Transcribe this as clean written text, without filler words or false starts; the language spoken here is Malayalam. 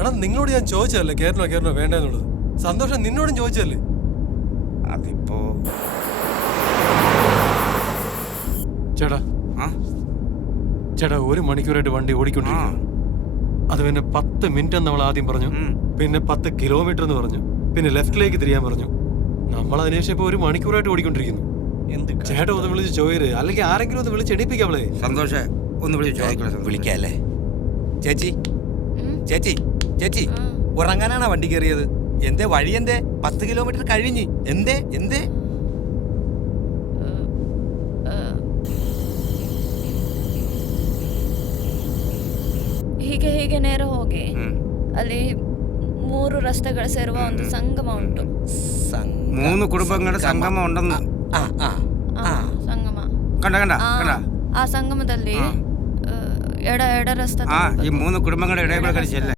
എടാ നിങ്ങളോട് ഞാൻ ചോദിച്ചതല്ലേ കേറണോ വേണ്ടെന്നുള്ളത്. സന്തോഷം നിന്നോടും ചോദിച്ചതല്ലേ. അതിപ്പോ ചേട്ടാ 1 മണിക്കൂറായിട്ട് വണ്ടി ഓടിക്കൊണ്ടിരിക്കുന്നു. അത് പിന്നെ 10 മിനിറ്റ് എന്ന് നമ്മൾ ആദ്യം പറഞ്ഞു, പിന്നെ 10 കിലോമീറ്റർ എന്ന് പറഞ്ഞു, പിന്നെ ലെഫ്റ്റിലേക്ക് തിരിയാൻ പറഞ്ഞു. നമ്മൾ അതിനുശേഷം ഇപ്പൊ 1 മണിക്കൂറായിട്ട് ഓടിക്കൊണ്ടിരിക്കുന്നു. ചേട്ടാ ഒന്ന് വിളിച്ച് ചോയര്, അല്ലെങ്കിൽ ആരെങ്കിലും ഒന്ന് വിളിച്ച് എണീപ്പിക്കാവളേ. സന്തോഷേ ഒന്ന് വിളിക്കല്ലേ. ചേച്ചി ചേച്ചി ചേച്ചി ഉറങ്ങാനാണോ വണ്ടി കയറിയത്? എന്തേ വഴി എന്തേ 10 കിലോമീറ്റർ കഴിഞ്ഞ് എന്തേ എന്തേ? ಹೀಗೆ ಹೀಗೆ ನೇರ ಹೋಗಿ ಅಲ್ಲಿ 3 ರಸ್ತೆಗಳ ಸೇರುವ ಒಂದು ಸಂಗಮ ಉಂಟು. 3 കുടുംബങ്ങളുടെ സംഗമം ഉണ്ടെന്ന്. ಸಂಗಮ കണ്ട ಆ ಸಂಗಮದಲ್ಲಿ ಎಡ ರಸ್ತೆ ഈ 3 കുടുംബങ്ങളുടെ ഇടയിൽ കൂടെ കഴിച്ചല്ലേ.